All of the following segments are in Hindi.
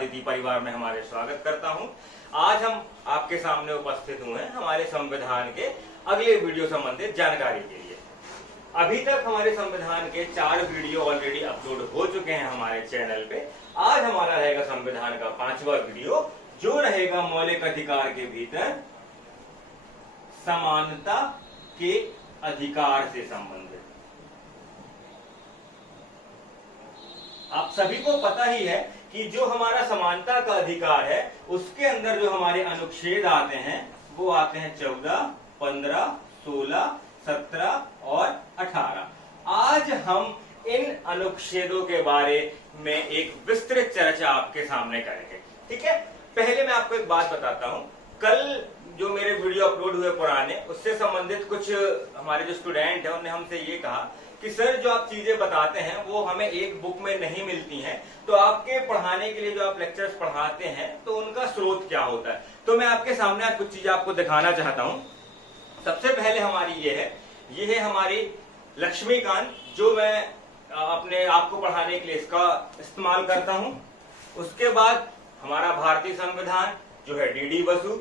अदिति परिवार में हमारे स्वागत करता हूं। आज हम आपके सामने उपस्थित हुए हैं हमारे संविधान के अगले वीडियो संबंधित जानकारी के लिए। अभी तक हमारे संविधान के 4 वीडियो ऑलरेडी अपलोड हो चुके हैं हमारे चैनल पे। आज हमारा रहेगा संविधान का 5वां वीडियो, जो रहेगा मौलिक अधिकार के भीतर समानता के अधिकार से संबंधित। आप सभी को पता ही है कि जो हमारा समानता का अधिकार है उसके अंदर जो हमारे अनुच्छेद आते हैं वो आते हैं 14, 15, 16, 17 और 18। आज हम इन अनुच्छेदों के बारे में एक विस्तृत चर्चा आपके सामने करेंगे। ठीक है, पहले मैं आपको एक बात बताता हूं। कल जो मेरे वीडियो अपलोड हुए पुराने, उससे संबंधित कुछ हमारे जो स्टूडेंट हैं उन्होंने हमसे ये कहा कि सर जो आप चीजें बताते हैं वो हमें एक बुक में नहीं मिलती हैं, तो आपके पढ़ाने के लिए जो आप लेक्चर्स पढ़ाते हैं तो उनका स्रोत क्या होता है। तो मैं आपके सामने आज कुछ चीजें आपको दिखाना चाहता हूं। सबसे पहले हमारी ये है हमारी लक्ष्मीकांत, जो मैं अपने आपको पढ़ाने के लिए इसका इस्तेमाल करता हूं। उसके बाद हमारा भारतीय संविधान जो है डीडी बसु।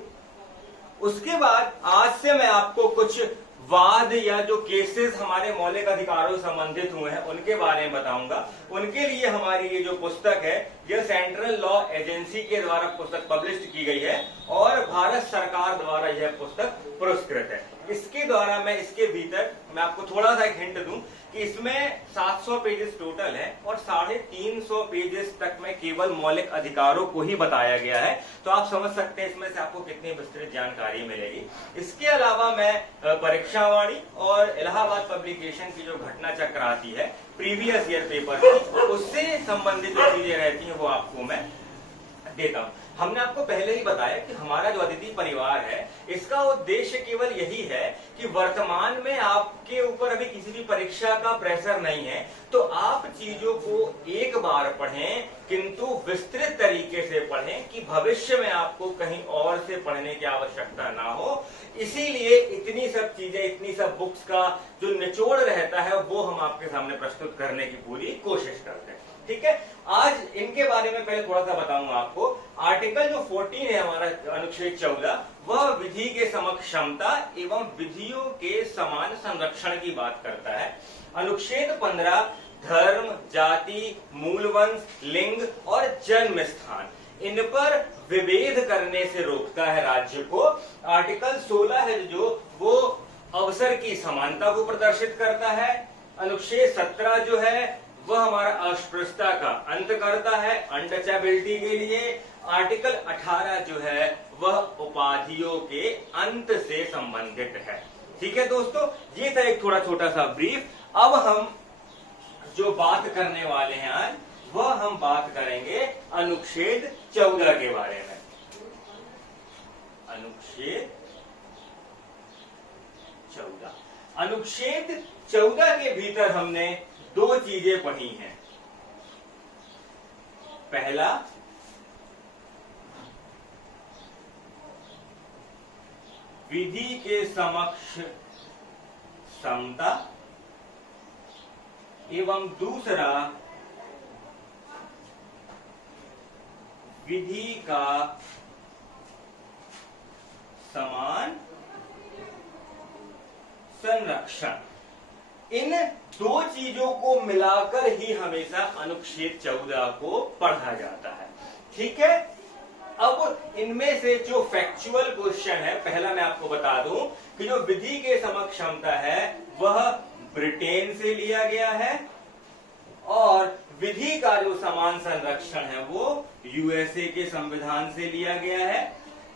उसके बाद आज से मैं आपको कुछ वाद या जो केसेस हमारे मौलिक अधिकारों से संबंधित हुए हैं उनके बारे में बताऊंगा। उनके लिए हमारी ये जो पुस्तक है यह सेंट्रल लॉ एजेंसी के द्वारा पुस्तक पब्लिश की गई है और भारत सरकार द्वारा यह पुस्तक पुरस्कृत है। इसके द्वारा मैं इसके भीतर मैं आपको थोड़ा सा एक हिंट दूं कि इसमें 700 पेजेस टोटल है और 350 पेजेस तक में केवल मौलिक अधिकारों को ही बताया गया है। तो आप समझ सकते हैं इसमें से आपको कितनी विस्तृत जानकारी मिलेगी। इसके अलावा मैं परीक्षावाणी और इलाहाबाद पब्लिकेशन की जो घटना चक्र आती है प्रीवियस ईयर पेपर की, उससे संबंधित जो चीजें रहती हैं वो आपको मैं देता हूं। हमने आपको पहले ही बताया कि हमारा जो अदिति परिवार है इसका उद्देश्य केवल यही है कि वर्तमान में आपके ऊपर अभी किसी भी परीक्षा का प्रेशर नहीं है, तो आप चीजों को एक बार पढ़ें किंतु विस्तृत तरीके से पढ़ें कि भविष्य में आपको कहीं और से पढ़ने की आवश्यकता ना हो। इसीलिए इतनी सब चीजें, इतनी सब बुक्स का जो निचोड़ रहता है वो हम आपके सामने प्रस्तुत करने की पूरी कोशिश करते हैं। ठीक है, आज इनके बारे में पहले थोड़ा सा बताऊंगा आपको। आर्टिकल जो 14 है हमारा अनुच्छेद 14, वह विधि के समक्ष क्षमता एवं विधियों के समान संरक्षण की बात करता है। अनुच्छेद 15 धर्म, जाति, मूलवंश, लिंग और जन्म स्थान, इन पर विभेद करने से रोकता है राज्य को। आर्टिकल 16 है जो वो अवसर की समानता को प्रदर्शित करता है। अनुच्छेद 17 जो है वह हमारा अस्पृश्यता का अंत करता है अनटचेबिलिटी के लिए। आर्टिकल 18 जो है वह उपाधियों के अंत से संबंधित है। ठीक है दोस्तों, ये था एक थोड़ा छोटा सा ब्रीफ। अब हम जो बात करने वाले हैं आज, वह हम बात करेंगे अनुच्छेद 14 के बारे में। अनुच्छेद 14, अनुच्छेद 14 के भीतर हमने 2 चीजें पढ़ी हैं। पहला, विधि के समक्ष समता एवं दूसरा, विधि का समान संरक्षण। इन 2 चीजों को मिलाकर ही हमेशा अनुच्छेद 14 को पढ़ा जाता है। ठीक है, अब इनमें से जो फैक्चुअल क्वेश्चन है, पहला मैं आपको बता दूं कि जो विधि के समक्ष क्षमता है वह ब्रिटेन से लिया गया है और विधि का जो समान संरक्षण है वो यूएसए के संविधान से लिया गया है।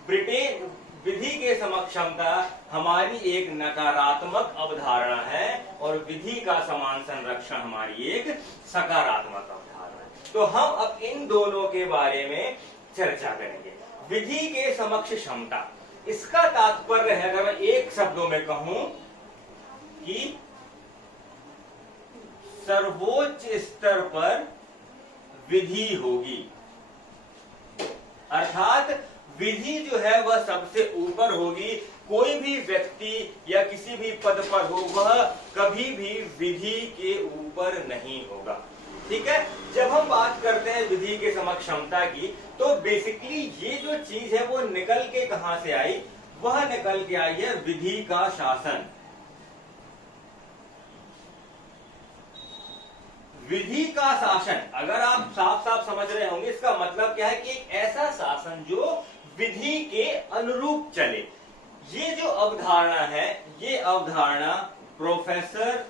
ब्रिटेन विधि के समक्ष क्षमता हमारी एक नकारात्मक अवधारणा है और विधि का समान संरक्षण हमारी एक सकारात्मक अवधारणा है। तो हम अब इन दोनों के बारे में चर्चा करेंगे। विधि के समक्ष क्षमता, इसका तात्पर्य है, अगर मैं एक शब्दों में कहूं कि सर्वोच्च स्तर पर विधि होगी, अर्थात विधि जो है वह सबसे ऊपर होगी। कोई भी व्यक्ति या किसी भी पद पर हो वह कभी भी विधि के ऊपर नहीं होगा। ठीक है। जब हम बात करते हैं विधि के समक्ष क्षमता की, तो बेसिकली ये जो चीज है वो निकल के कहां से आई, वह निकल के आई है विधि का शासन। विधि का शासन अगर आप साफ साफ समझ रहे होंगे, इसका मतलब क्या है कि एक ऐसा शासन जो विधि के अनुरूप चले। ये जो अवधारणा है, ये अवधारणा प्रोफेसर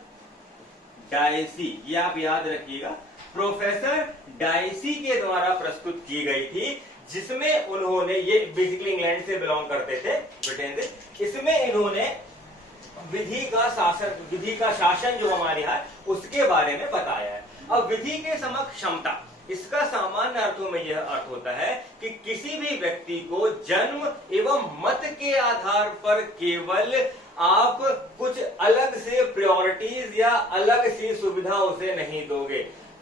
डायसी, ये आप याद रखिएगा, प्रोफेसर डायसी के द्वारा प्रस्तुत की गई थी, जिसमें उन्होंने, ये बेसिकली इंग्लैंड से बिलोंग करते थे, ब्रिटेन से, इसमें इन्होंने विधि का शासन जो हमारे यहाँ उसके बारे में बताया है। अब विधि के समक्ष क्षमता, इसका सामान्य अर्थों में यह अर्थ होता है कि किसी भी व्यक्ति को जन्म एवं मत के आधार पर केवल आप कुछ अलग से प्रायोरिटीज या अलग सी सुविधा उसे नहीं दोगे।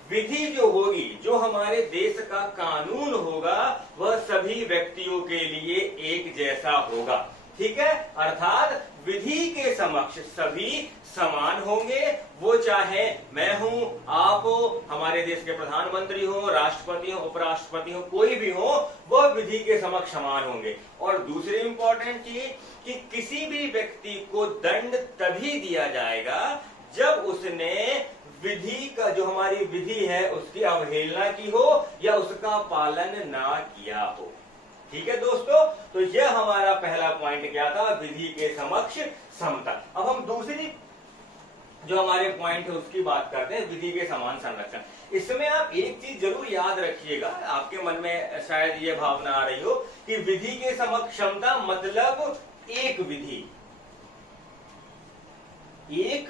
विधि जो होगी, जो हमारे देश का कानून होगा, वह सभी व्यक्तियों के लिए एक जैसा होगा। ठीक है, अर्थात विधि के समक्ष सभी समान होंगे। वो चाहे मैं हूं, आप हो, हमारे देश के प्रधानमंत्री हो, राष्ट्रपति हो, उपराष्ट्रपति हो, कोई भी हो, वह विधि के समक्ष समान होंगे। और दूसरी इंपॉर्टेंट चीज कि किसी भी व्यक्ति को दंड तभी दिया जाएगा जब उसने विधि का, जो हमारी विधि है, उसकी अवहेलना की हो या उसका पालन ना किया हो। ठीक है दोस्तों, तो यह हमारा पहला पॉइंट क्या था, विधि के समक्ष समता। अब हम दूसरी जो हमारे पॉइंट है उसकी बात करते हैं, विधि के समान संरक्षण। इसमें आप एक चीज जरूर याद रखिएगा, आपके मन में शायद ये भावना आ रही हो कि विधि के समक्ष क्षमता मतलब एक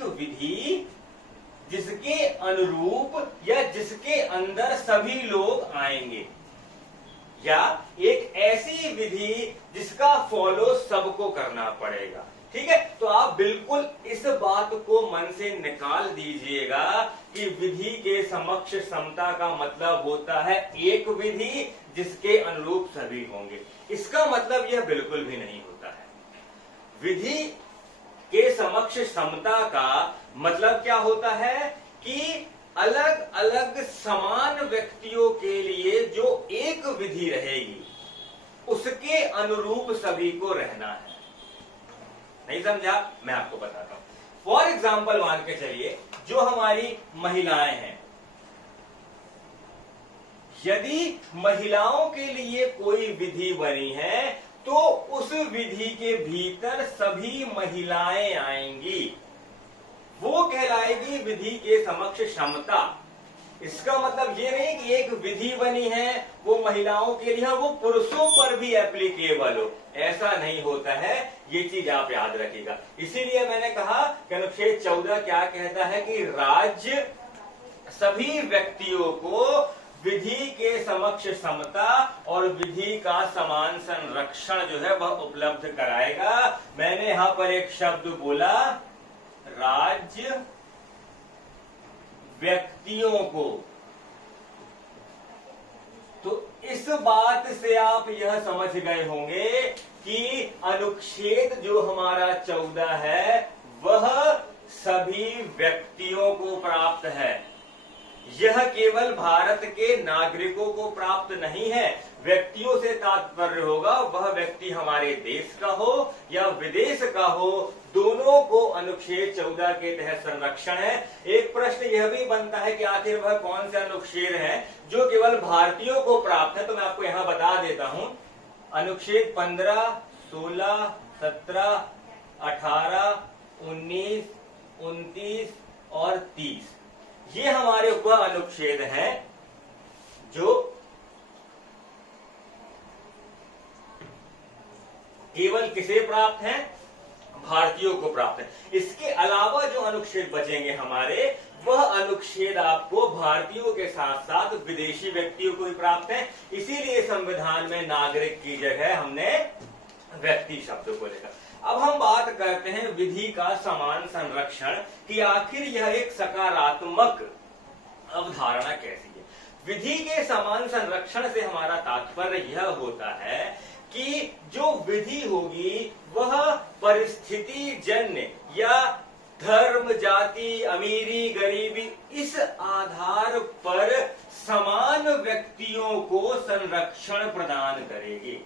विधि जिसके अनुरूप या जिसके अंदर सभी लोग आएंगे, या एक ऐसी विधि जिसका फॉलो सबको करना पड़ेगा। ठीक है, तो आप बिल्कुल इस बात को मन से निकाल दीजिएगा कि विधि के समक्ष समता का मतलब होता है एक विधि जिसके अनुरूप सभी होंगे। इसका मतलब यह बिल्कुल भी नहीं होता है। विधि के समक्ष समता का मतलब क्या होता है कि अलग अलग समान व्यक्तियों के लिए जो एक विधि रहेगी उसके अनुरूप सभी को रहना है। नहीं समझा? मैं आपको बताता हूं। फॉर एग्जाम्पल मान के चलिए, जो हमारी महिलाएं हैं, यदि महिलाओं के लिए कोई विधि बनी है तो उस विधि के भीतर सभी महिलाएं आएंगी, वो कहलाएगी विधि के समक्ष क्षमता। इसका मतलब ये नहीं कि एक विधि बनी है वो महिलाओं के लिए, वो पुरुषों पर भी एप्लीकेबल हो, ऐसा नहीं होता है। ये चीज आप याद रखिएगा। इसीलिए मैंने कहा कि अनुच्छेद 14 क्या कहता है कि राज्य सभी व्यक्तियों को विधि के समक्ष समता और विधि का समान संरक्षण जो है वह उपलब्ध कराएगा। मैंने यहां पर एक शब्द बोला, राज्य व्यक्तियों को। तो इस बात से आप यह समझ गए होंगे कि अनुच्छेद जो हमारा 14 है वह सभी व्यक्तियों को प्राप्त है। यह केवल भारत के नागरिकों को प्राप्त नहीं है। व्यक्तियों से तात्पर्य होगा वह व्यक्ति हमारे देश का हो या विदेश का हो, दोनों को अनुच्छेद 14 के तहत संरक्षण है। एक प्रश्न यह भी बनता है कि आखिर वह कौन से अनुच्छेद है जो केवल भारतीयों को प्राप्त है, तो मैं आपको यहां बता देता हूं। अनुच्छेद 15, 16, 17, 18, 19, 29 और 30 ये हमारे वह अनुच्छेद हैं जो केवल किसे प्राप्त हैं, भारतीयों को प्राप्त है। इसके अलावा जो अनुच्छेद बचेंगे हमारे, वह अनुच्छेद आपको भारतीयों के साथ साथ विदेशी व्यक्तियों को भी प्राप्त है। इसीलिए संविधान में नागरिक की जगह हमने व्यक्ति शब्द को लेकर। अब हम बात करते हैं विधि का समान संरक्षण कि आखिर यह एक सकारात्मक अवधारणा कैसी है। विधि के समान संरक्षण से हमारा तात्पर्य यह होता है कि जो विधि होगी वह परिस्थिति जन्य या धर्म, जाति, अमीरी, गरीबी, इस आधार पर समान व्यक्तियों को संरक्षण प्रदान करेगी।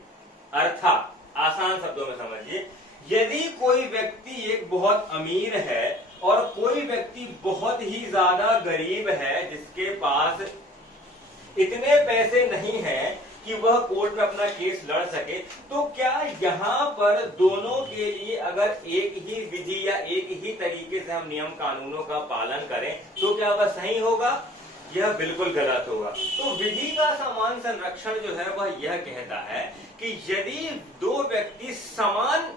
अर्थात आसान शब्दों में समझिए, यदि कोई व्यक्ति एक बहुत अमीर है और कोई व्यक्ति बहुत ही ज्यादा गरीब है, जिसके पास इतने पैसे नहीं हैं कि वह कोर्ट में अपना केस लड़ सके, तो क्या यहाँ पर दोनों के लिए अगर एक ही विधि या एक ही तरीके से हम नियम कानूनों का पालन करें तो क्या वह सही होगा? यह बिल्कुल गलत होगा। तो विधि का समान संरक्षण जो है वह यह कहता है कि यदि दो व्यक्ति समान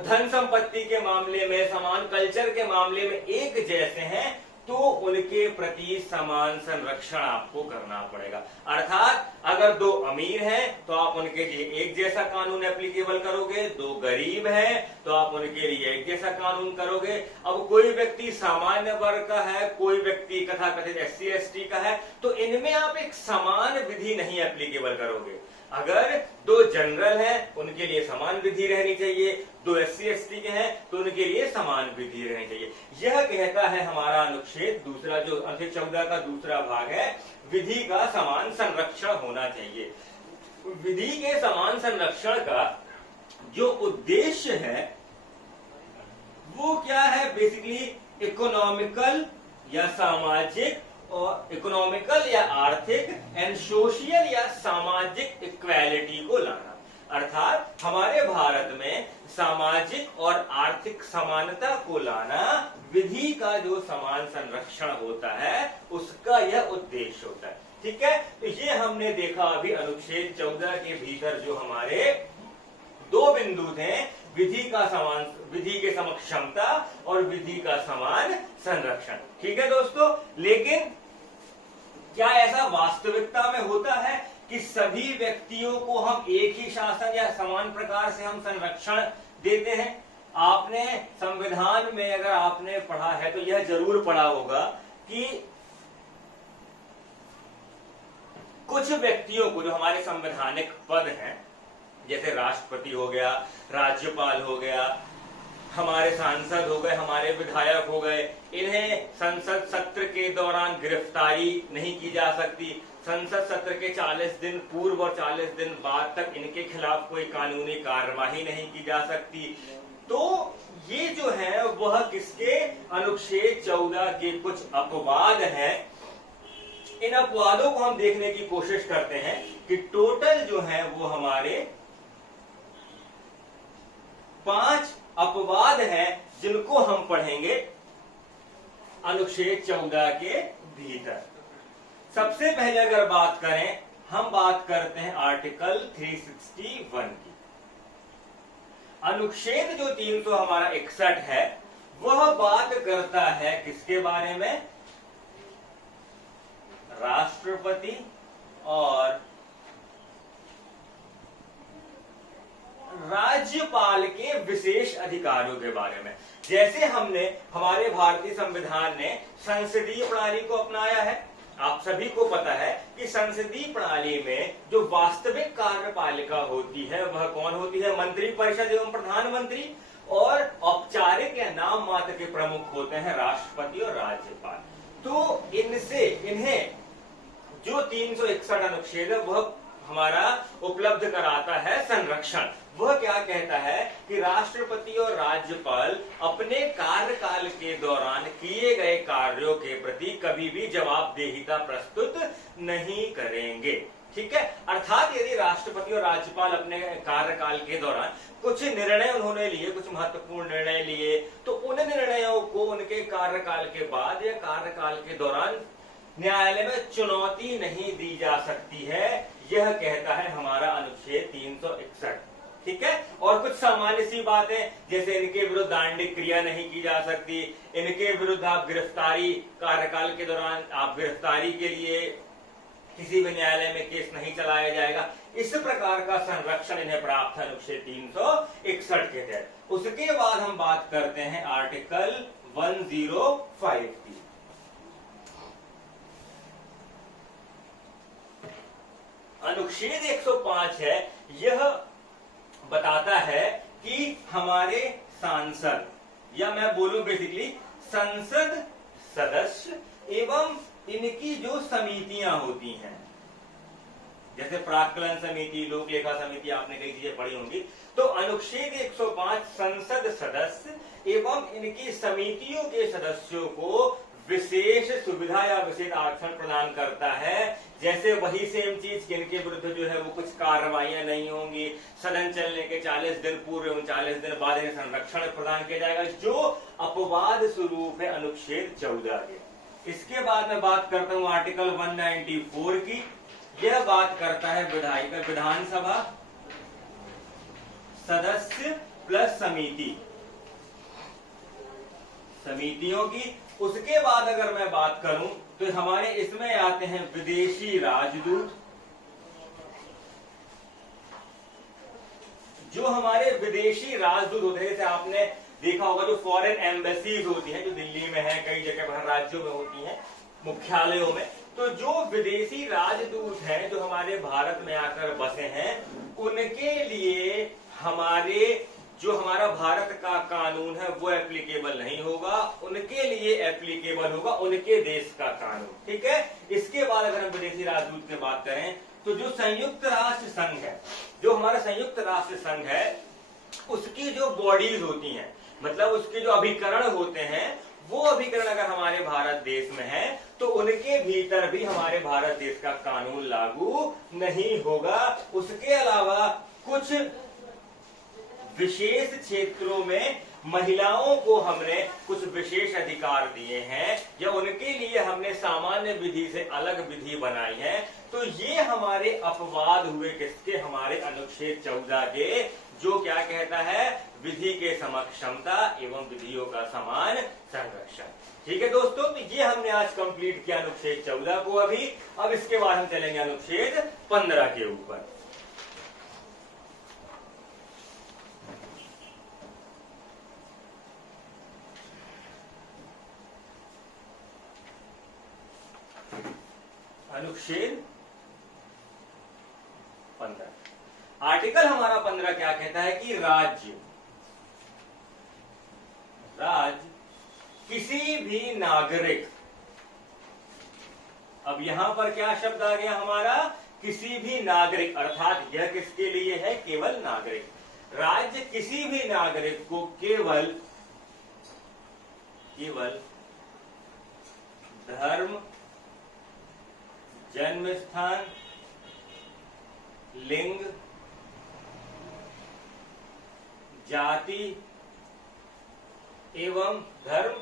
धन संपत्ति के मामले में, समान कल्चर के मामले में एक जैसे हैं, तो उनके प्रति समान संरक्षण आपको करना पड़ेगा। अर्थात अगर दो अमीर हैं तो आप उनके लिए एक जैसा कानून एप्लीकेबल करोगे, दो गरीब हैं तो आप उनके लिए एक जैसा कानून करोगे। अब कोई व्यक्ति सामान्य वर्ग का है, कोई व्यक्ति कथाकथित SC ST का है, तो इनमें आप एक समान विधि नहीं एप्लीकेबल करोगे। अगर दो जनरल हैं उनके लिए समान विधि रहनी चाहिए, दो SC ST के हैं तो उनके लिए समान विधि रहनी चाहिए। यह कहता है हमारा अनुच्छेद दूसरा, जो अनुच्छेद 14 का दूसरा भाग है, विधि का समान संरक्षण होना चाहिए। विधि के समान संरक्षण का जो उद्देश्य है वो क्या है? बेसिकली इकोनॉमिकल या सामाजिक और इकोनॉमिकल या आर्थिक एंड सोशल या सामाजिक इक्वालिटी को लाना। अर्थात हमारे भारत में सामाजिक और आर्थिक समानता को लाना विधि का जो समान संरक्षण होता है उसका यह उद्देश्य होता है। ठीक है, तो ये हमने देखा अभी अनुच्छेद 14 के भीतर जो हमारे दो बिंदु थे, विधि के समक्ष क्षमता और विधि का समान संरक्षण। ठीक है दोस्तों, लेकिन क्या ऐसा वास्तविकता में होता है कि सभी व्यक्तियों को हम एक ही शासन या समान प्रकार से हम संरक्षण देते हैं? आपने संविधान में अगर आपने पढ़ा है तो यह जरूर पढ़ा होगा कि कुछ व्यक्तियों को, जो हमारे संवैधानिक पद हैं, जैसे राष्ट्रपति हो गया, राज्यपाल हो गया, हमारे सांसद हो गए, हमारे विधायक हो गए, इन्हें संसद सत्र के दौरान गिरफ्तारी नहीं की जा सकती। संसद सत्र के 40 दिन पूर्व और 40 दिन बाद तक इनके खिलाफ कोई कानूनी कार्यवाही नहीं की जा सकती। तो ये जो है वह किसके? अनुच्छेद 14 के कुछ अपवाद हैं। इन अपवादों को हम देखने की कोशिश करते हैं कि टोटल जो है वो हमारे 5 अपवाद हैं जिनको हम पढ़ेंगे अनुच्छेद 14 के भीतर। सबसे पहले अगर बात करें, हम बात करते हैं आर्टिकल 361 की। अनुच्छेद जो 300 हमारा 61 है वह बात करता है किसके बारे में? राष्ट्रपति और राज्यपाल के विशेष अधिकारों के बारे में। जैसे हमने हमारे भारतीय संविधान ने संसदीय प्रणाली को अपनाया है, आप सभी को पता है कि संसदीय प्रणाली में जो वास्तविक कार्यपालिका होती है वह कौन होती है? मंत्री परिषद एवं प्रधानमंत्री, और औपचारिक या नाम मात्र के प्रमुख होते हैं राष्ट्रपति और राज्यपाल। तो इन्हें जो 361 अनुच्छेद है वह हमारा उपलब्ध कराता है संरक्षण। वह क्या कहता है कि राष्ट्रपति और राज्यपाल अपने कार्यकाल के दौरान किए गए कार्यों के प्रति कभी भी जवाबदेहिता प्रस्तुत नहीं करेंगे। ठीक है, अर्थात यदि राष्ट्रपति और राज्यपाल अपने कार्यकाल के दौरान कुछ निर्णय उन्होंने लिए, कुछ महत्वपूर्ण निर्णय लिए, तो उन निर्णयों को उनके कार्यकाल के बाद या कार्यकाल के दौरान न्यायालय में चुनौती नहीं दी जा सकती है। यह कहता है हमारा अनुच्छेद 361। ठीक है, और कुछ सामान्य सी बातें, जैसे इनके विरुद्ध दांडिक क्रिया नहीं की जा सकती, इनके विरुद्ध आप गिरफ्तारी, कार्यकाल के दौरान आप गिरफ्तारी के लिए किसी भी न्यायालय में केस नहीं चलाया जाएगा। इस प्रकार का संरक्षण इन्हें प्राप्त है अनुच्छेद 361 के तहत। उसके बाद हम बात करते हैं आर्टिकल 105 की। अनुच्छेद 105 है, यह बताता है कि हमारे सांसद, या मैं बोलूं बेसिकली संसद सदस्य एवं इनकी जो समितियां होती हैं, जैसे प्राक्कलन समिति, लोक लेखा समिति, आपने कई चीजें पढ़ी होंगी। तो अनुच्छेद 105 संसद सदस्य एवं इनकी समितियों के सदस्यों को विशेष सुविधा या विशेष आरक्षण प्रदान करता है। जैसे वही सेम चीज कि इनके विरुद्ध जो है वो कुछ कार्रवाइयां नहीं होंगी, सदन चलने के 40 दिन पूर्व एवं 40 दिन बाद इन्हें संरक्षण प्रदान किया जाएगा, जो अपवाद स्वरूप है अनुच्छेद 14 के। इसके बाद मैं बात करता हूं आर्टिकल 194 की। यह बात करता है विधानसभा सदस्य प्लस समितियों की। उसके बाद अगर मैं बात करूं तो हमारे इसमें आते हैं विदेशी राजदूत। जो हमारे विदेशी राजदूत होते हैं, जैसे आपने देखा होगा जो फॉरेन एम्बेसीज होती हैं, जो दिल्ली में है, कई जगह बाहर राज्यों में होती हैं, मुख्यालयों में, तो जो विदेशी राजदूत हैं जो हमारे भारत में आकर बसे हैं, उनके लिए हमारा भारत का कानून है वो एप्लीकेबल नहीं होगा, उनके लिए एप्लीकेबल होगा उनके देश का कानून। ठीक है। इसके बाद अगर हम विदेशी राजदूत की बात करें तो जो संयुक्त राष्ट्र संघ है, जो हमारा संयुक्त राष्ट्र संघ है, उसकी जो बॉडीज होती हैं, मतलब उसके जो अभिकरण होते हैं, वो अभिकरण अगर हमारे भारत देश में है तो उनके भीतर भी हमारे भारत देश का कानून लागू नहीं होगा। उसके अलावा कुछ विशेष क्षेत्रों में महिलाओं को हमने कुछ विशेष अधिकार दिए हैं, या उनके लिए हमने सामान्य विधि से अलग विधि बनाई है। तो ये हमारे अपवाद हुए किसके? हमारे अनुच्छेद 14 के, जो क्या कहता है? विधि के समक्षमता एवं विधियों का समान संरक्षण। ठीक है दोस्तों, तो ये हमने आज कंप्लीट किया अनुच्छेद 14 को। अब इसके बाद हम चलेंगे अनुच्छेद 15 के ऊपर। अनुच्छेद 15, आर्टिकल हमारा 15 क्या कहता है कि राज्य किसी भी नागरिक, अब यहां पर क्या शब्द आ गया हमारा? किसी भी नागरिक, अर्थात यह किसके लिए है? केवल नागरिक। राज्य किसी भी नागरिक को केवल धर्म, जन्म स्थान, लिंग, जाति एवं धर्म,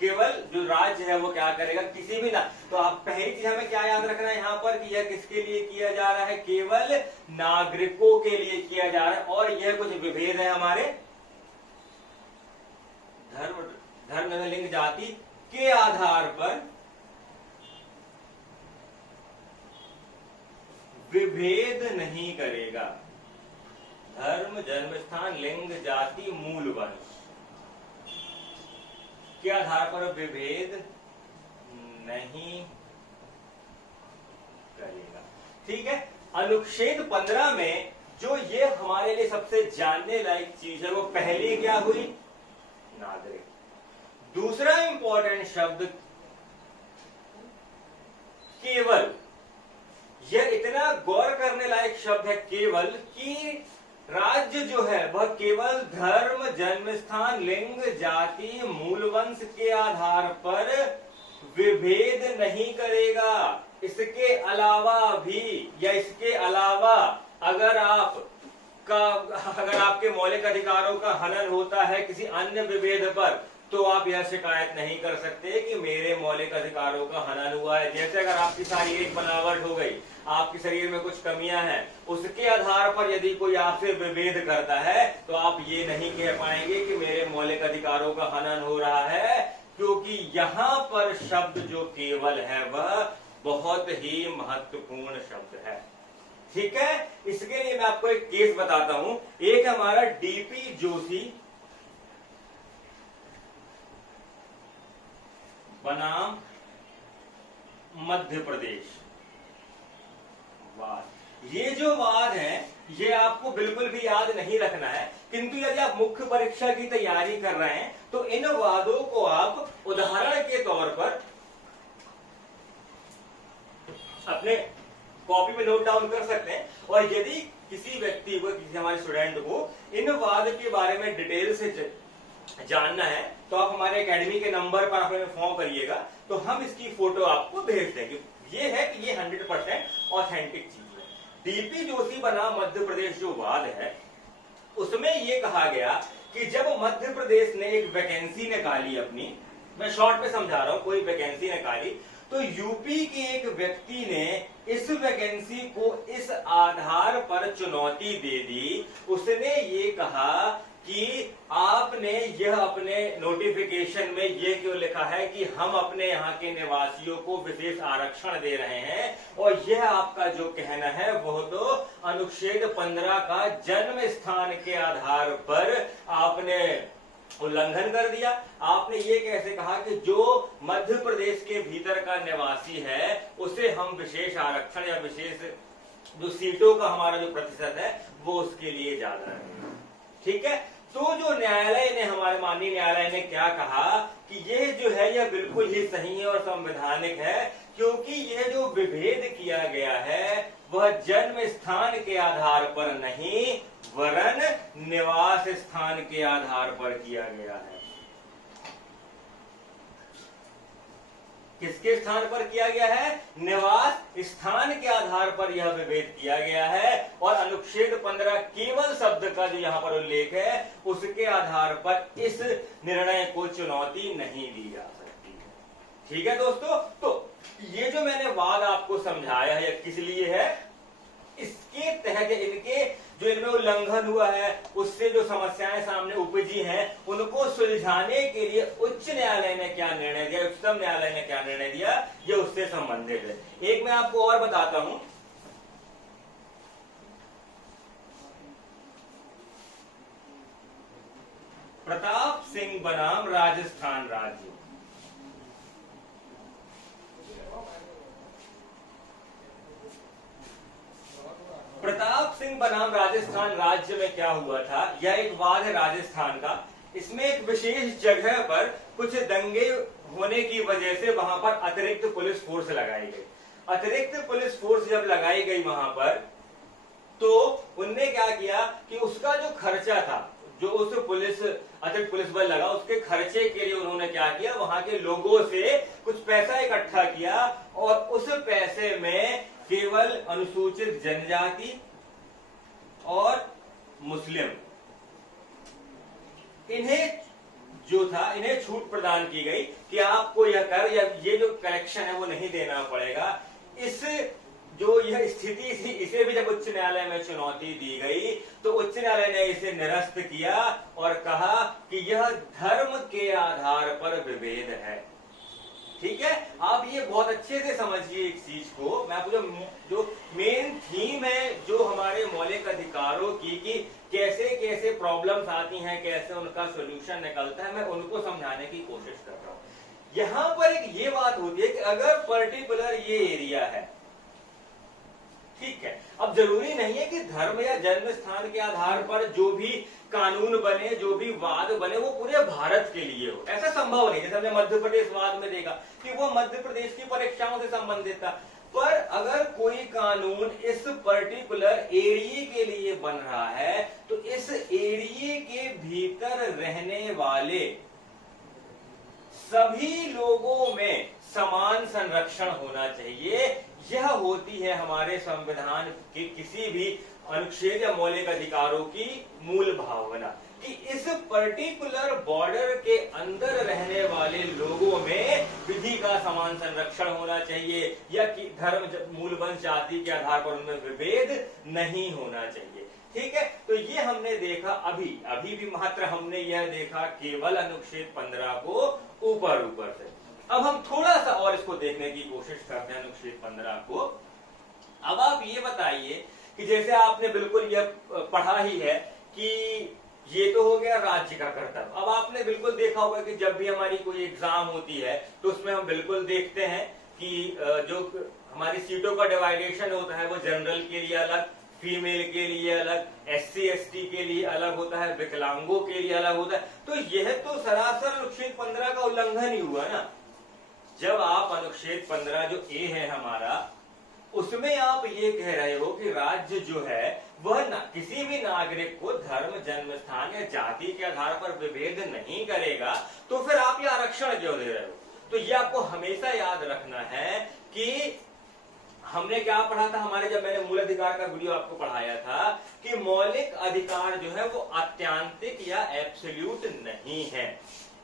केवल जो राज्य है वो क्या करेगा? किसी भी ना, तो आप पहली चीज हमें क्या याद रखना है यहाँ पर कि यह किसके लिए किया जा रहा है? केवल नागरिकों के लिए किया जा रहा है। और यह कुछ विभेद है हमारे धर्म, लिंग, जाति के आधार पर विभेद नहीं करेगा। धर्म, जन्म स्थान, लिंग, जाति, मूल वंश के आधार पर विभेद नहीं करेगा। ठीक है। अनुच्छेद 15 में जो ये हमारे लिए सबसे जानने लायक चीज है वो पहली क्या हुई? नागरिक। दूसरा इंपॉर्टेंट शब्द केवल। यह इतना गौर करने लायक शब्द है केवल, कि राज्य जो है वह केवल धर्म, जन्म स्थान, लिंग, जाति, मूल वंश के आधार पर विभेद नहीं करेगा। इसके अलावा भी, या इसके अलावा अगर आपके मौलिक अधिकारों का हनन होता है किसी अन्य विभेद पर, तो आप यह शिकायत नहीं कर सकते कि मेरे मौलिक अधिकारों का हनन हुआ है। जैसे अगर आपकी शारीरिक बनावट हो गई, आपके शरीर में कुछ कमियां हैं, उसके आधार पर यदि कोई आपसे विभेद करता है तो आप ये नहीं कह पाएंगे कि मेरे मौलिक अधिकारों का हनन हो रहा है, क्योंकि यहाँ पर शब्द जो केवल है वह बहुत ही महत्वपूर्ण शब्द है। ठीक है। इसके लिए मैं आपको एक केस बताता हूं। एक हमारा डीपी जोशी बनाम मध्य प्रदेश वाद। ये जो वाद है ये आपको बिल्कुल भी याद नहीं रखना है किंतु यदि आप मुख्य परीक्षा की तैयारी कर रहे हैं तो इन वादों को आप उदाहरण के तौर पर अपने कॉपी में नोट डाउन कर सकते हैं। और यदि किसी व्यक्ति को, किसी हमारे स्टूडेंट को इन वाद के बारे में डिटेल से जानना है तो आप हमारे एकेडमी के नंबर पर अपने फॉर्म करिएगा, तो हम इसकी फोटो आपको भेज देंगे। ये है कि ये 100% ऑथेंटिक चीज है। डीपी जोशी बनाम मध्य प्रदेश जो वाद है उसमें ये कहा गया कि जब मध्य प्रदेश ने एक वैकेंसी निकाली अपनी, मैं शॉर्ट में समझा रहा हूं, कोई वैकेंसी निकाली तो यूपी के एक व्यक्ति ने इस वैकेंसी को इस आधार पर चुनौती दे दी। उसने ये कहा कि आपने यह अपने नोटिफिकेशन में ये क्यों लिखा है कि हम अपने यहाँ के निवासियों को विशेष आरक्षण दे रहे हैं, और यह आपका जो कहना है वो तो अनुच्छेद 15 का जन्म स्थान के आधार पर आपने उल्लंघन कर दिया। आपने ये कैसे कहा कि जो मध्य प्रदेश के भीतर का निवासी है उसे हम विशेष आरक्षण या विशेष जो सीटों का हमारा जो प्रतिशत है वो उसके लिए ज्यादा है। ठीक है, तो जो न्यायालय ने, हमारे माननीय न्यायालय ने क्या कहा कि यह जो है यह बिल्कुल ही सही है और संवैधानिक है, क्योंकि यह जो विभेद किया गया है वह जन्म स्थान के आधार पर नहीं वरन निवास स्थान के आधार पर किया गया है। किसके स्थान पर किया गया है? निवास स्थान के आधार पर यह विभेद किया गया है, और अनुच्छेद 15 केवल शब्द का जो यहाँ पर उल्लेख है उसके आधार पर इस निर्णय को चुनौती नहीं दी जा सकती है। ठीक है दोस्तों, तो ये जो मैंने वाद आपको समझाया है किस लिए है, इसके तहत इनके जो इनमें उल्लंघन हुआ है उससे जो समस्याएं सामने उपजी हैं उनको सुलझाने के लिए उच्च न्यायालय ने क्या निर्णय दिया, उच्चतम न्यायालय ने क्या निर्णय दिया, ये उससे संबंधित है। एक मैं आपको और बताता हूं। प्रताप सिंह बनाम राजस्थान राज्य। प्रताप सिंह बनाम राजस्थान राज्य में क्या हुआ था, यह एक वाद है राजस्थान का। इसमें एक विशेष जगह पर कुछ दंगे होने की वजह से वहां पर अतिरिक्त पुलिस फोर्स लगाई गई। अतिरिक्त पुलिस फोर्स जब लगाई गई वहां पर, तो उनने क्या किया कि उसका जो खर्चा था, जो उस अतिरिक्त पुलिस बल लगा उसके खर्चे के लिए उन्होंने क्या किया, वहां के लोगों से कुछ पैसा इकट्ठा किया, और उस पैसे में केवल अनुसूचित जनजाति और मुस्लिम इन्हें छूट प्रदान की गई कि आपको यह कर या ये जो कलेक्शन है वो नहीं देना पड़ेगा। इस जो यह स्थिति थी इसे भी जब उच्च न्यायालय में चुनौती दी गई तो उच्च न्यायालय ने इसे निरस्त किया और कहा कि यह धर्म के आधार पर विभेद है। ठीक है, आप ये बहुत अच्छे से समझिए इस चीज को। मैं आपको जो मेन थीम है जो हमारे मौलिक अधिकारों की कि कैसे कैसे प्रॉब्लम्स आती हैं, कैसे उनका सोल्यूशन निकलता है, मैं उनको समझाने की कोशिश कर रहा हूं। यहां पर एक ये बात होती है कि अगर पर्टिकुलर ये एरिया है, ठीक है, अब जरूरी नहीं है कि धर्म या जन्म स्थान के आधार पर जो भी कानून बने, जो भी वाद बने वो पूरे भारत के लिए हो, ऐसा संभव नहीं। जैसे हमने मध्य प्रदेश वाद में देखा कि वो मध्य प्रदेश की परीक्षाओं से संबंधित था, पर अगर कोई कानून इस पर्टिकुलर एरिया के लिए बन रहा है तो इस एरिया के भीतर रहने वाले सभी लोगों में समान संरक्षण होना चाहिए। यह होती है हमारे संविधान के किसी भी अनुच्छेद या मौलिक अधिकारों की मूल भावना कि इस पर्टिकुलर बॉर्डर के अंदर रहने वाले लोगों में विधि का समान संरक्षण होना चाहिए, या कि धर्म मूल वंश जाति के आधार पर उनमें विभेद नहीं होना चाहिए। ठीक है, तो ये हमने देखा। अभी भी मात्र हमने यह देखा केवल अनुच्छेद 15 को ऊपर से। अब हम थोड़ा सा और इसको देखने की कोशिश करते हैं अनुच्छेद 15 को। अब आप ये बताइए कि जैसे आपने बिल्कुल यह पढ़ा ही है कि ये तो हो गया राज्य का कर्तव्य। अब आपने बिल्कुल देखा होगा कि जब भी हमारी कोई एग्जाम होती है तो उसमें हम बिल्कुल देखते हैं कि जो हमारी सीटों का डिवाइडेशन होता है वो जनरल के लिए अलग, फीमेल के लिए अलग, SC ST के लिए अलग होता है, विकलांगों के लिए अलग होता है। तो यह तो सरासर अनुच्छेद 15 का उल्लंघन ही हुआ ना। जब आप अनुच्छेद 15 जो ए है हमारा, उसमें आप ये कह रहे हो कि राज्य जो है वह किसी भी नागरिक को धर्म, जन्म स्थान या जाति के आधार पर विभेद नहीं करेगा, तो फिर आप ये आरक्षण क्यों दे रहे हो? तो ये आपको हमेशा याद रखना है कि हमने क्या पढ़ा था हमारे, जब मैंने मूल अधिकार का वीडियो आपको पढ़ाया था कि मौलिक अधिकार जो है वो आत्यांतिक या एब्सोल्यूट नहीं है।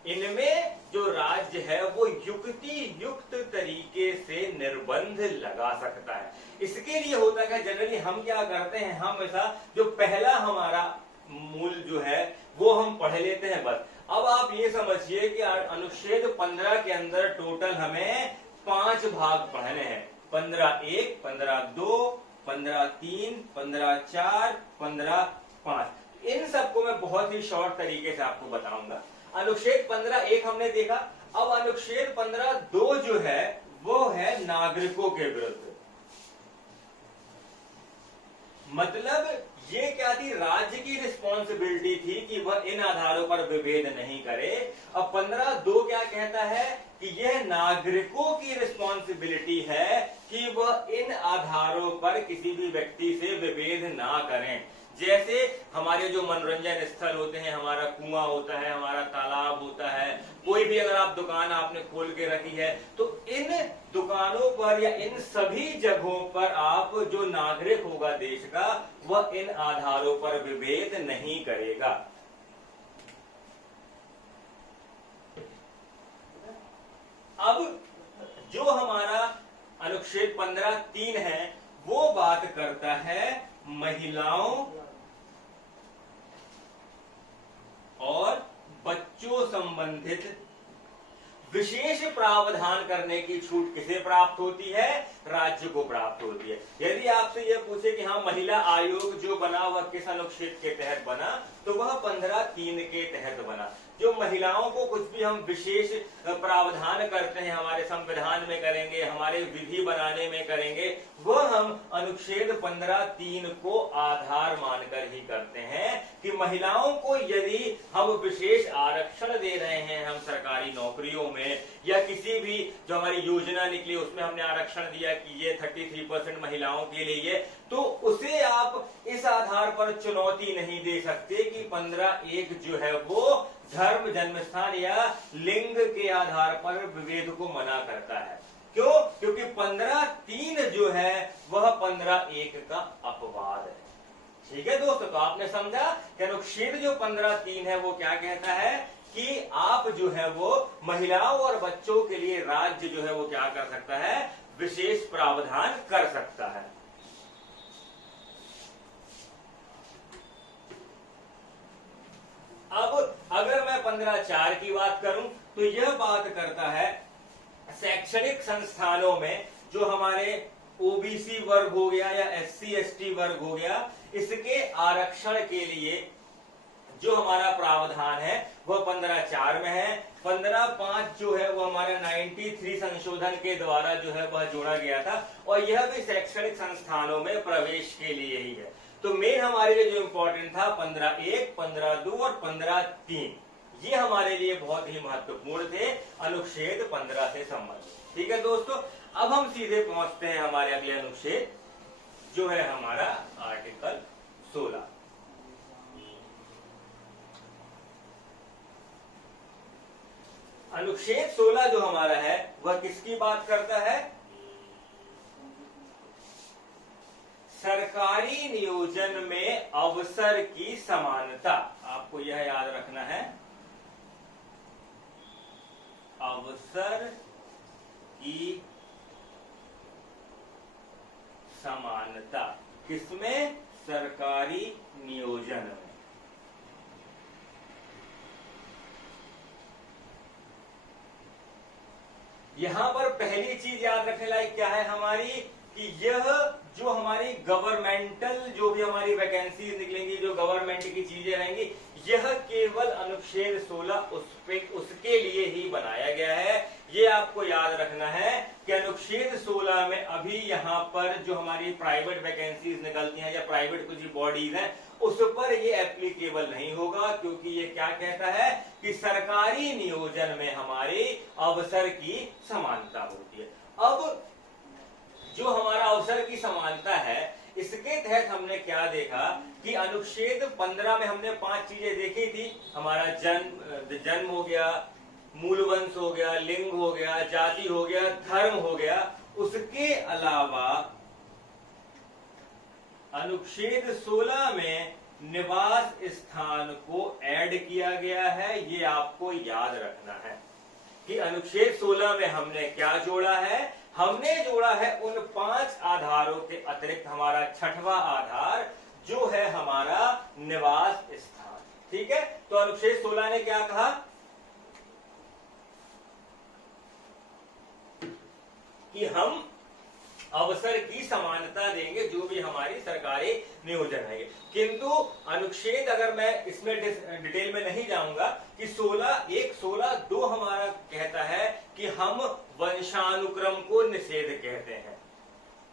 इनमें जो राज्य है वो युक्ति युक्त तरीके से निर्बंध लगा सकता है। इसके लिए होता है जनरली हम क्या करते हैं, हम ऐसा जो पहला हमारा मूल जो है वो हम पढ़ लेते हैं बस। अब आप ये समझिए कि अनुच्छेद 15 के अंदर टोटल हमें 5 भाग पढ़ने हैं, 15(1), 15(2), 15(3), 15(4), 15(5). इन सबको मैं बहुत ही शॉर्ट तरीके से आपको बताऊंगा। अनुच्छेद 15(1) हमने देखा। अब अनुच्छेद 15(2) जो है वो है नागरिकों के विरुद्ध। मतलब ये क्या थी, राज्य की रिस्पॉन्सिबिलिटी थी कि वह इन आधारों पर विभेद नहीं करे। अब 15(2) क्या कहता है कि यह नागरिकों की रिस्पॉन्सिबिलिटी है कि वह इन आधारों पर किसी भी व्यक्ति से विभेद ना करें। जैसे हमारे जो मनोरंजन स्थल होते हैं, हमारा कुआं होता है, हमारा तालाब होता है, कोई भी अगर आप दुकान आपने खोल के रखी है, तो इन दुकानों पर या इन सभी जगहों पर आप जो नागरिक होगा देश का, वह इन आधारों पर विभेद नहीं करेगा। अब जो हमारा अनुच्छेद 15(3) है वो बात करता है महिलाओं और बच्चों संबंधित विशेष प्रावधान करने की छूट किसे प्राप्त होती है? राज्य को प्राप्त होती है। यदि आपसे यह पूछे कि हाँ महिला आयोग जो बना वह किस अनुच्छेद के तहत बना, तो वह 15(3) के तहत बना। जो महिलाओं को कुछ भी हम विशेष प्रावधान करते हैं, हमारे संविधान में करेंगे, हमारे विधि बनाने में करेंगे, वह हम अनुच्छेद 15(3) को आधार मानकर ही करते हैं कि महिलाओं को यदि हम विशेष आरक्षण दे रहे हैं, हम सरकारी नौकरियों में या किसी भी जो हमारी योजना निकली उसमें हमने आरक्षण दिया कि ये 33% महिलाओं के लिए, तो उसे आप इस आधार पर चुनौती नहीं दे सकते कि 15(1) जो है वो धर्म, जन्मस्थान या लिंग के आधार पर विभेद को मना करता है। क्यों? क्योंकि 15(3) जो है वह 15(1) का अपवाद है। ठीक है दोस्तों, तो आपने समझा कि अनुच्छेद जो 15(3) है वो क्या कहता है कि आप जो है वो महिलाओं और बच्चों के लिए राज्य जो है वो क्या कर सकता है, विशेष प्रावधान कर सकता है। अब अगर मैं 15(4) की बात करूं तो यह बात करता है शैक्षणिक संस्थानों में जो हमारे ओबीसी वर्ग हो गया या SC ST वर्ग हो गया, इसके आरक्षण के लिए जो हमारा प्रावधान है वह 15(4) में है। 15(5) जो है वो हमारा 93 संशोधन के द्वारा जो है वह जोड़ा गया था, और यह भी शैक्षणिक संस्थानों में प्रवेश के लिए ही है। तो मेन हमारे लिए जो इंपॉर्टेंट था 15(1), 15(2) और 15(3), ये हमारे लिए बहुत ही महत्वपूर्ण थे अनुच्छेद 15 से संबंधित। ठीक है दोस्तों, अब हम सीधे पहुंचते हैं हमारे अगले अनुच्छेद जो है हमारा आर्टिकल 16। अनुच्छेद 16 जो हमारा है वह किसकी बात करता है? सरकारी नियोजन में अवसर की समानता। आपको यह याद रखना है, अवसर की समानता किसमें? सरकारी नियोजन में। यहां पर पहली चीज याद रखने लायक क्या है हमारी, कि यह जो हमारी गवर्नमेंटल जो भी हमारी वैकेंसीज निकलेंगी, जो गवर्नमेंट की चीजें रहेंगी, यह केवल अनुच्छेद 16 उसके लिए ही बनाया गया है। ये आपको याद रखना है कि अनुच्छेद 16 में अभी यहाँ पर जो हमारी प्राइवेट वैकेंसीज निकलती हैं या प्राइवेट कुछ बॉडीज हैं उस पर ये एप्लीकेबल नहीं होगा, क्योंकि ये क्या कहता है कि सरकारी नियोजन में हमारे अवसर की समानता होती है। अब जो हमारा अवसर की समानता है इसके तहत हमने क्या देखा कि अनुच्छेद 15 में हमने 5 चीजें देखी थी। हमारा जन्म हो गया, मूलवंश हो गया, लिंग हो गया, जाति हो गया, धर्म हो गया। उसके अलावा अनुच्छेद 16 में निवास स्थान को ऐड किया गया है। ये आपको याद रखना है कि अनुच्छेद 16 में हमने क्या जोड़ा है। हमने जोड़ा है उन 5 आधारों के अतिरिक्त हमारा 6वां आधार जो है हमारा निवास स्थान। ठीक है, तो अनुच्छेद 16 ने क्या कहा कि हम अवसर की समानता देंगे जो भी हमारी सरकारी नियोजन है। किंतु अनुच्छेद, अगर मैं इसमें डिटेल में नहीं जाऊंगा, कि 16(1)(16)(2) हमारा कहता है कि हम वंशानुक्रम को निषेध कहते हैं,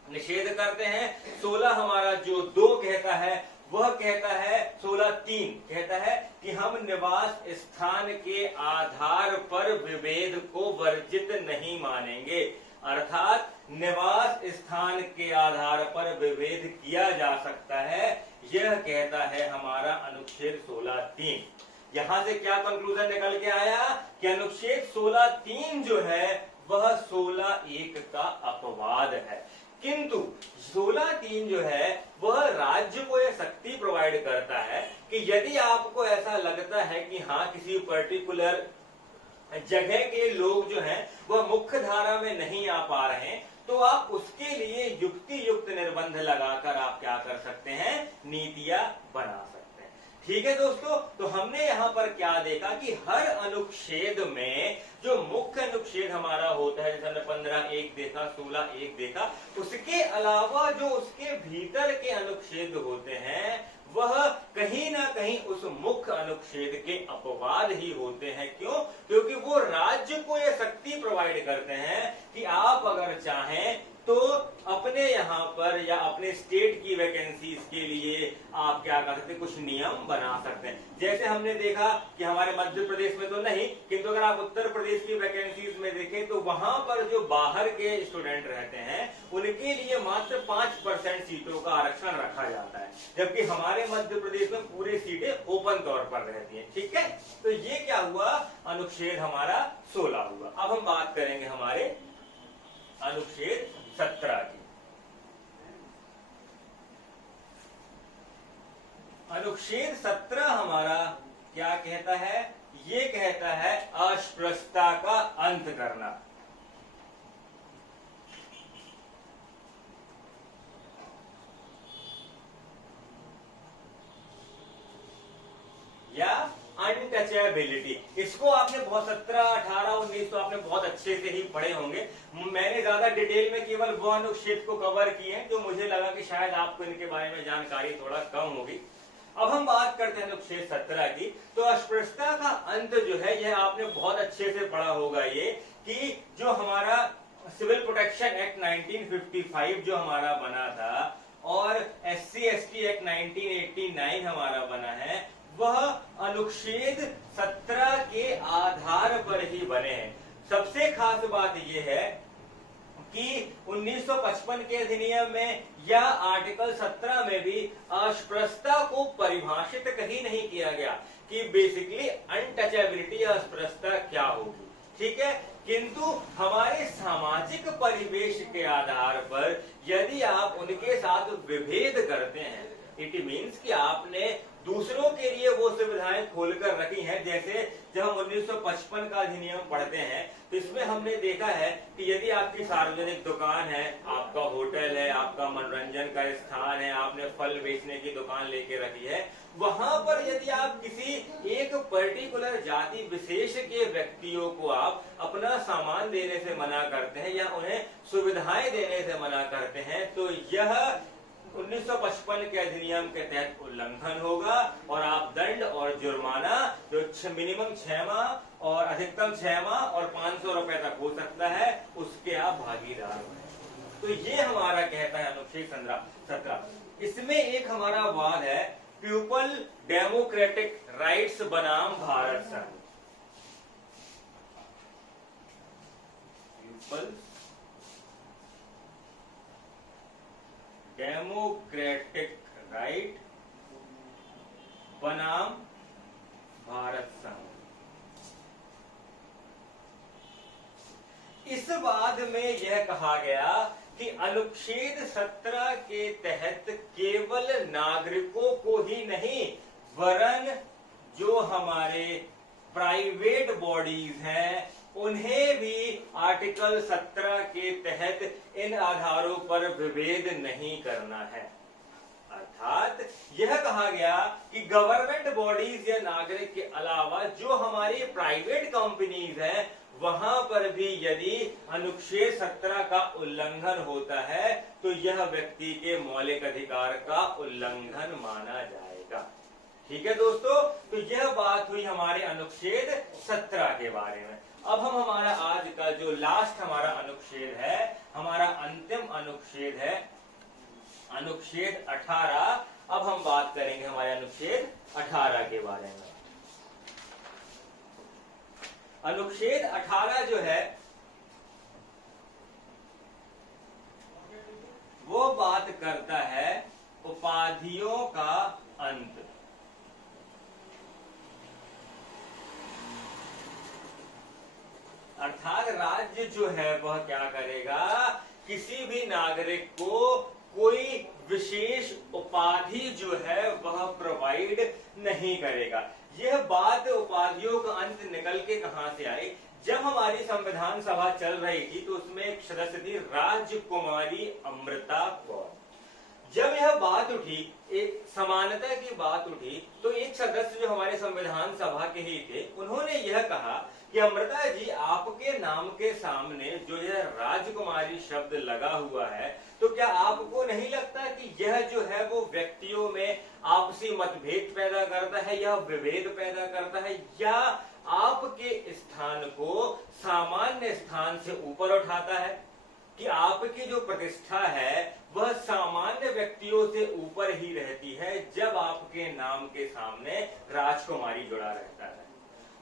निषेध करते हैं। 16 हमारा जो 2 कहता है वह कहता है, 16(3) कहता है कि हम निवास स्थान के आधार पर विभेद को वर्जित नहीं मानेंगे, अर्थात निवास स्थान के आधार पर विभेद किया जा सकता है। यह कहता है हमारा अनुच्छेद 16(3). यहां से क्या कंक्लूजन निकल के आया कि अनुच्छेद 16(3) जो है वह 16(1) का अपवाद है। किंतु 16(3) जो है वह राज्य को यह शक्ति प्रोवाइड करता है कि यदि आपको ऐसा लगता है कि हाँ किसी पर्टिकुलर जगह के लोग जो हैं वह मुख्य धारा में नहीं आ पा रहे हैं, तो आप उसके लिए युक्ति युक्त निर्बंध लगाकर आप क्या कर सकते हैं, नीतियां बना सकते हैं। ठीक है दोस्तों, तो हमने यहाँ पर क्या देखा कि हर अनुच्छेद में जो मुख्य अनुच्छेद हमारा होता है, जैसे हमने 15(1) देखा, 16(1) देखा, उसके अलावा जो उसके भीतर के अनुच्छेद होते हैं वह कहीं ना कहीं उस मुख्य अनुच्छेद के अपवाद ही होते हैं। क्यों? क्योंकि वो राज्य को यह शक्ति प्रोवाइड करते हैं कि आप अगर चाहें तो अपने यहाँ पर या अपने स्टेट की वैकेंसीज के लिए आप क्या कर सकते हैं, कुछ नियम बना सकते हैं। जैसे हमने देखा कि हमारे मध्य प्रदेश में तो नहीं, किंतु अगर आप उत्तर प्रदेश की वैकेंसीज में देखें तो वहां पर जो बाहर के स्टूडेंट रहते हैं उनके लिए मात्र 5% सीटों का आरक्षण रखा जाता है, जबकि हमारे मध्य प्रदेश में पूरी सीटें ओपन तौर पर रहती हैं। ठीक है, तो ये क्या हुआ, अनुच्छेद हमारा 16 हुआ। अब हम बात करेंगे हमारे अनुच्छेद 17 की। अनुच्छेद 17 हमारा क्या कहता है, ये कहता है अस्पृश्यता का अंत करना। या अनटचेबिलिटी। इसको आपने बहुत 17, 18, 19 तो आपने बहुत अच्छे से ही पढ़े होंगे। मैंने ज्यादा डिटेल में केवल वो अनुच्छेद को कवर किए हैं जो मुझे लगा कि शायद आपको इनके बारे में जानकारी थोड़ा कम होगी। अब हम बात करते हैं अनुच्छेद 17 की। तो अस्पृश्यता का अंत जो है यह आपने बहुत अच्छे से पढ़ा होगा, ये कि जो हमारा सिविल प्रोटेक्शन एक्ट 1955 जो हमारा बना था और SC/ST एक्ट 1989 हमारा बना है, वह अनुच्छेद 17 के आधार पर ही बने हैं। सबसे खास बात यह है कि 1955 के अधिनियम में या आर्टिकल 17 में भी अस्पृश्यता को परिभाषित कहीं नहीं किया गया कि बेसिकली अनटचेबिलिटी या अस्पृश्यता क्या होगी। ठीक है, किंतु हमारे सामाजिक परिवेश के आधार पर यदि आप उनके साथ विभेद करते हैं, इट मीन्स कि आपने दूसरों के लिए वो सुविधाएं खोलकर रखी हैं। जैसे जब हम 1955 का अधिनियम पढ़ते हैं तो इसमें हमने देखा है कि यदि आपकी सार्वजनिक दुकान है, आपका होटल है, आपका मनोरंजन का स्थान है, आपने फल बेचने की दुकान लेके रखी है, वहां पर यदि आप किसी एक पर्टिकुलर जाति विशेष के व्यक्तियों को आप अपना सामान देने से मना करते हैं या उन्हें सुविधाएं देने से मना करते हैं, तो यह 1955 के अधिनियम के तहत उल्लंघन होगा और आप दंड और जुर्माना जो मिनिमम 6 माह और अधिकतम 6 माह और 500 रुपए तक हो सकता है, उसके आप भागीदार बने। तो ये हमारा कहता है अनुच्छेद 17। इसमें एक हमारा वाद है पीपल डेमोक्रेटिक राइट्स बनाम भारत संघ। पीपल डेमोक्रेटिक राइट बनाम भारत संघ। इस वाद में यह कहा गया कि अनुच्छेद 17 के तहत केवल नागरिकों को ही नहीं वरन जो हमारे प्राइवेट बॉडीज हैं उन्हें भी आर्टिकल 17 के तहत इन आधारों पर विभेद नहीं करना है। अर्थात यह कहा गया कि गवर्नमेंट बॉडीज या नागरिक के अलावा जो हमारी प्राइवेट कंपनीज हैं वहां पर भी यदि अनुच्छेद 17 का उल्लंघन होता है तो यह व्यक्ति के मौलिक अधिकार का उल्लंघन माना जाएगा। ठीक है दोस्तों, तो यह बात हुई हमारे अनुच्छेद 17 के बारे में। अब हम हमारा आज का जो लास्ट हमारा अनुच्छेद है, हमारा अंतिम अनुच्छेद है अनुच्छेद 18। अब हम बात करेंगे हमारे अनुच्छेद 18 के बारे में। अनुच्छेद 18 जो है वो बात करता है उपाधियों का अंत। अर्थात राज्य जो है वह क्या करेगा, किसी भी नागरिक को कोई विशेष उपाधि जो है वह प्रोवाइड नहीं करेगा। यह बात उपाधियों का अंत निकल के कहां से आई? जब हमारी संविधान सभा चल रही थी तो उसमें एक सदस्य थी राजकुमारी अमृता कौर। जब यह बात उठी, एक समानता की बात उठी, तो एक सदस्य जो हमारे संविधान सभा के ही थे उन्होंने यह कहा कि अमृता जी, आपके नाम के सामने जो यह राजकुमारी शब्द लगा हुआ है तो क्या आपको नहीं लगता कि यह जो है वो व्यक्तियों में आपसी मतभेद पैदा करता है या विभेद पैदा करता है, या आपके स्थान को सामान्य स्थान से ऊपर उठाता है, कि आपकी जो प्रतिष्ठा है वह सामान्य व्यक्तियों से ऊपर ही रहती है जब आपके नाम के सामने राजकुमारी जुड़ा रहता है।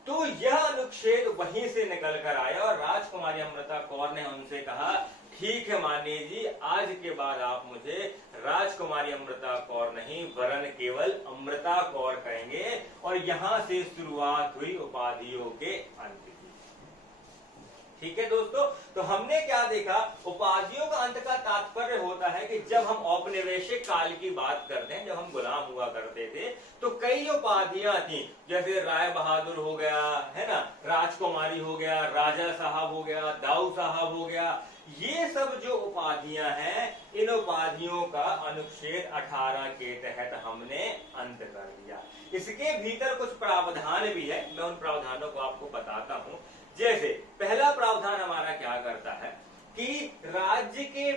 तो यह अनुच्छेद वहीं से निकल कर आया और राजकुमारी अमृता कौर ने उनसे कहा, ठीक है माननीय जी, आज के बाद आप मुझे राजकुमारी अमृता कौर नहीं वरन केवल अमृता कौर कहेंगे। और यहां से शुरुआत हुई उपाधियों के अंत की। ठीक है दोस्तों, तो हमने क्या देखा, उपाधियों का अंत का तात्पर्य होता है कि जब हम औपनिवेशिक काल की बात करते हैं, जब हम गुलाम हुआ करते थे तो कई उपाधियां थी, जैसे राय बहादुर हो गया, है ना, राजकुमारी हो गया, राजा साहब हो गया, दाऊ साहब हो गया। ये सब जो उपाधियां हैं, इन उपाधियों का अनुच्छेद 18 के तहत हमने अंत कर दिया। इसके भीतर कुछ प्रावधान भी है, मैं उन प्रावधानों को आपको बताता हूं। जैसे पहला प्रावधान हमारा क्या करता है कि राज्य के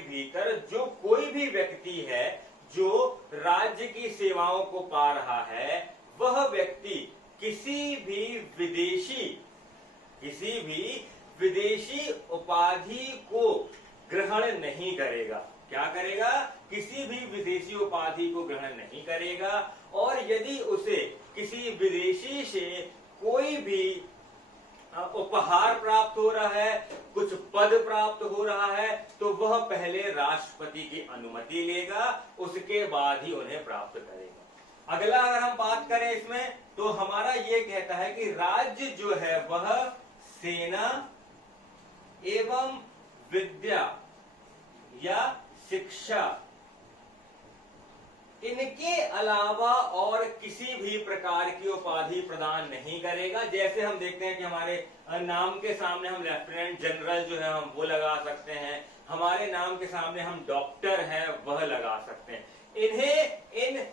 भीतर जो कोई भी व्यक्ति है जो राज्य की सेवाओं को पा रहा है, वह व्यक्ति किसी भी विदेशी उपाधि को ग्रहण नहीं करेगा। क्या करेगा? किसी भी विदेशी उपाधि को ग्रहण नहीं करेगा। और यदि उसे किसी विदेशी से कोई भी उपहार प्राप्त हो रहा है, कुछ पद प्राप्त हो रहा है, तो वह पहले राष्ट्रपति की अनुमति लेगा, उसके बाद ही उन्हें प्राप्त करेगा। अगला अगर हम बात करें इसमें, तो हमारा ये कहता है कि राज्य जो है वह सेना एवं विद्या या शिक्षा, इनके अलावा और किसी भी प्रकार की उपाधि प्रदान नहीं करेगा। जैसे हम देखते हैं कि हमारे नाम के सामने हम लेफ्टिनेंट जनरल जो है हम वो लगा सकते हैं, हमारे नाम के सामने हम डॉक्टर है वह लगा सकते हैं। इन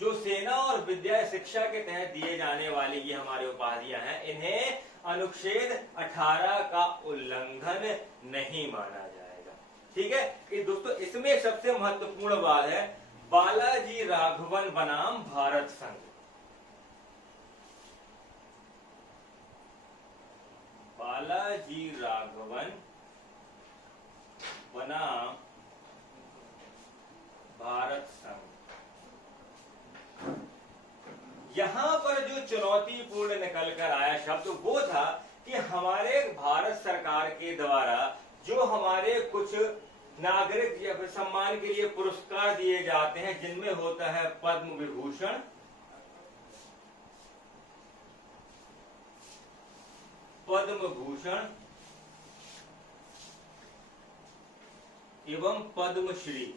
जो सेना और विद्या शिक्षा के तहत दिए जाने वाली ये हमारी उपाधियां हैं, इन्हें अनुच्छेद 18 का उल्लंघन नहीं माना जाएगा। ठीक है। कि दोस्तों इसमें सबसे महत्वपूर्ण बात है, बालाजी राघवन बनाम भारत संघ। बालाजी राघवन बनाम भारत संघ। यहां पर जो चुनौतीपूर्ण निकल कर आया शब्द वो था कि हमारे भारत सरकार के द्वारा जो हमारे कुछ नागरिक या फिर सम्मान के लिए पुरस्कार दिए जाते हैं, जिनमें होता है पद्म विभूषण, पद्म भूषण एवं पद्मश्री।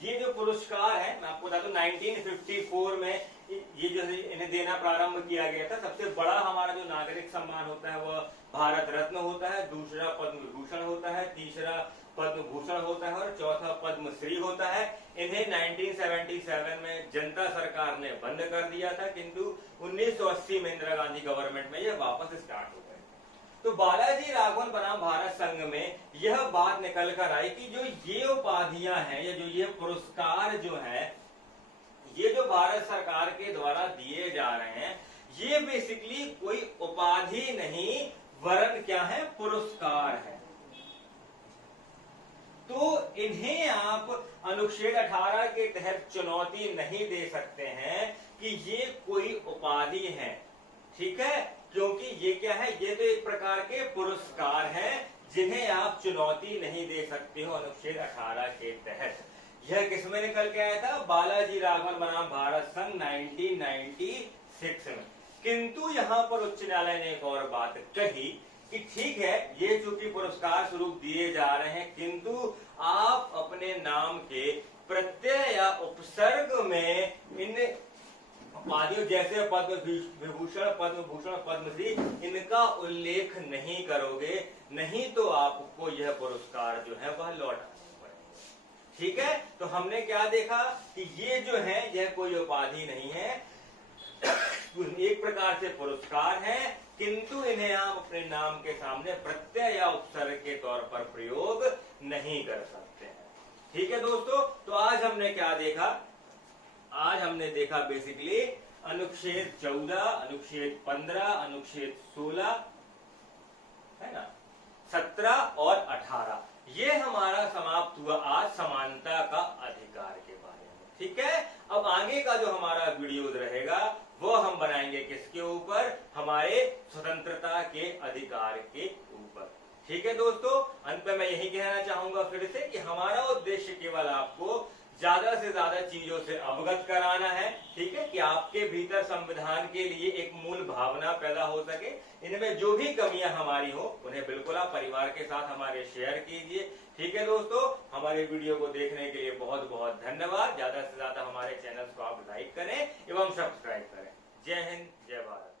ये जो पुरस्कार है, मैं आपको बता दूं 1954 में ये जो इन्हें देना प्रारंभ किया गया था। सबसे बड़ा हमारा जो नागरिक सम्मान होता है वह भारत रत्न होता है, दूसरा पद्म विभूषण होता है, तीसरा पद्म भूषण होता है और चौथा पद्मश्री होता है। इन्हें 1977 में जनता सरकार ने बंद कर दिया था, किंतु 1980 में इंदिरा गांधी गवर्नमेंट में यह वापस स्टार्ट हो गए। तो बालाजी राघवन बनाम भारत संघ में यह बात निकल कर आई कि जो ये उपाधियां हैं या जो ये पुरस्कार जो है, ये जो भारत सरकार के द्वारा दिए जा रहे हैं, ये बेसिकली कोई उपाधि नहीं वरन क्या है, पुरस्कार है। तो इन्हें आप अनुच्छेद 18 के तहत चुनौती नहीं दे सकते हैं कि ये कोई उपाधि है, ठीक है, क्योंकि ये क्या है, ये तो एक प्रकार के पुरस्कार हैं जिन्हें आप चुनौती नहीं दे सकते हो अनुच्छेद 18 के तहत। यह किसमें निकल के आया था, बालाजी राघवन बनाम भारत संघ 1996 में। किंतु यहां पर उच्च न्यायालय ने एक और बात कही कि ठीक है, ये चूंकि पुरस्कार स्वरूप दिए जा रहे हैं, किंतु आप अपने नाम के प्रत्यय या उपसर्ग में इन उपाधियों जैसे पद्म विभूषण, पद्म भूषण, पद्मश्री, इनका उल्लेख नहीं करोगे, नहीं तो आपको यह पुरस्कार जो है वह लौटाना पड़ेगा। ठीक है, तो हमने क्या देखा कि ये जो है यह कोई उपाधि नहीं है, एक प्रकार से पुरस्कार है, किंतु इन्हें आप अपने नाम के सामने प्रत्यय या उपसर्ग के तौर पर प्रयोग नहीं कर सकते हैं। ठीक है दोस्तों, तो आज हमने क्या देखा, आज हमने देखा बेसिकली अनुच्छेद 14, अनुच्छेद 15, अनुच्छेद 16, है ना, 17 और 18, ये हमारा समाप्त हुआ आज समानता का अधिकार के बारे में। ठीक है, अब आगे का जो हमारा वीडियो रहेगा वो हम बनाएंगे किसके ऊपर, हमारे स्वतंत्रता के अधिकार के ऊपर। ठीक है दोस्तों, अंत में मैं यही कहना चाहूंगा फिर से कि हमारा उद्देश्य केवल आपको ज्यादा से ज्यादा चीजों से अवगत कराना है। ठीक है, कि आपके भीतर संविधान के लिए एक मूल भावना पैदा हो सके। इनमें जो भी कमियां हमारी हो उन्हें बिल्कुल आप परिवार के साथ हमारे शेयर कीजिए। ठीक है दोस्तों, हमारे वीडियो को देखने के लिए बहुत बहुत धन्यवाद। ज्यादा से ज्यादा हमारे चैनल को आप लाइक करें एवं सब्सक्राइब करें। जय हिंद, जय भारत।